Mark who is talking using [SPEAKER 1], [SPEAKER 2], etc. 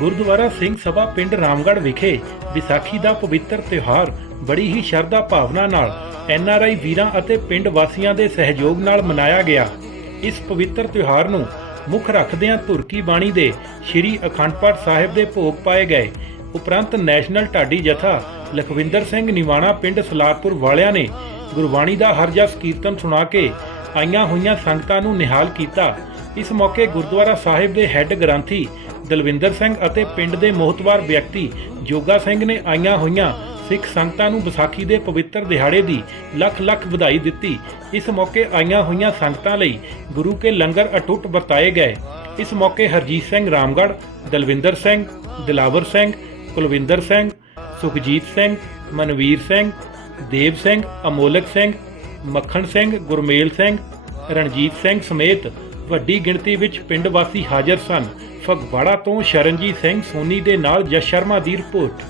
[SPEAKER 1] ਗੁਰਦੁਆਰਾ ਸਿੰਘ ਸਭਾ ਪਿੰਡ ਰਾਮਗੜ੍ਹ ਵਿਖੇ ਵਿਸਾਖੀ ਦਾ ਪਵਿੱਤਰ ਤਿਉਹਾਰ ਬੜੀ ਹੀ ਸ਼ਰਧਾ ਭਾਵਨਾ ਨਾਲ ਐਨਆਰਆਈ ਵੀਰਾਂ ਅਤੇ ਪਿੰਡ ਵਾਸੀਆਂ ਦੇ ਸਹਿਯੋਗ ਨਾਲ ਮਨਾਇਆ ਗਿਆ। ਇਸ ਪਵਿੱਤਰ ਤਿਉਹਾਰ ਨੂੰ ਮੁੱਖ ਰੱਖਦਿਆਂ ਤੁਰਕੀ ਬਾਣੀ ਦੇ ਸ੍ਰੀ ਅਖੰਡ ਪਾਠ ਸਾਹਿਬ ਦੇ ਭੋਗ ਪਾਏ ਗਏ। ਉਪਰੰਤ ਨੈਸ਼ਨਲ ਢਾਡੀ ਜਥਾ ਲਖਵਿੰਦਰ ਸਿੰਘ ਨਿਵਾਣਾ ਪਿੰਡ ਸਲਾਰਪੁਰ ਵਾਲਿਆਂ ਨੇ ਗੁਰਬਾਣੀ ਦਾ ਹਰ ਹਰਜਸ ਕੀਰਤਨ ਸੁਣਾ ਕੇ ਆਈਆਂ ਹੋਈਆਂ ਸੰਗਤਾਂ ਨੂੰ ਨਿਹਾਲ ਕੀਤਾ। ਇਸ ਮੌਕੇ ਗੁਰਦੁਆਰਾ ਸਾਹਿਬ ਦੇ ਹੈੱਡ ਗ੍ਰੰਥੀ ਦਲਵਿੰਦਰ ਸਿੰਘ ਅਤੇ ਪਿੰਡ ਦੇ ਮੋਹਤਵਾਰ ਵਿਅਕਤੀ ਜੋਗਾ ਸਿੰਘ ਨੇ ਆਈਆਂ ਹੋਈਆਂ ਸਿੱਖ ਸੰਗਤਾਂ ਨੂੰ ਵਿਸਾਖੀ ਦੇ ਪਵਿੱਤਰ ਦਿਹਾੜੇ ਦੀ ਲੱਖ ਲੱਖ ਵਧਾਈ ਦਿੱਤੀ। ਇਸ ਮੌਕੇ ਆਈਆਂ ਹੋਈਆਂ ਸੰਗਤਾਂ ਲਈ ਗੁਰੂ ਕੇ ਲੰਗਰ ਅਟੁੱਟ ਵਰਤਾਏ ਗਏ। ਇਸ ਮੌਕੇ ਹਰਜੀਤ ਸਿੰਘ ਰਾਮਗੜ੍ਹ, ਦਲਵਿੰਦਰ ਸਿੰਘ, ਦਿਲਾਵਰ ਸਿੰਘ, ਕੁਲਵਿੰਦਰ ਸਿੰਘ, ਸੁਖਜੀਤ ਸਿੰਘ, ਮਨਵੀਰ ਸਿੰਘ, ਦੇਵ ਸਿੰਘ, ਅਮੋਲਕ ਸਿੰਘ, ਮੱਖਣ ਸਿੰਘ, ਗੁਰਮੇਲ ਸਿੰਘ, ਰਣਜੀਤ ਸਿੰਘ ਸਮੇਤ ਵੱਡੀ ਗਿਣਤੀ ਵਿੱਚ ਪਿੰਡ ਵਾਸੀ ਹਾਜ਼ਰ ਸਨ। ਫਗਵਾੜਾ ਤੋਂ ਸ਼ਰਨਜੀਤ ਸਿੰਘ ਸੋਨੀ ਦੇ ਨਾਲ ਜਸ ਸ਼ਰਮਾ ਦੀ ਰਿਪੋਰਟ।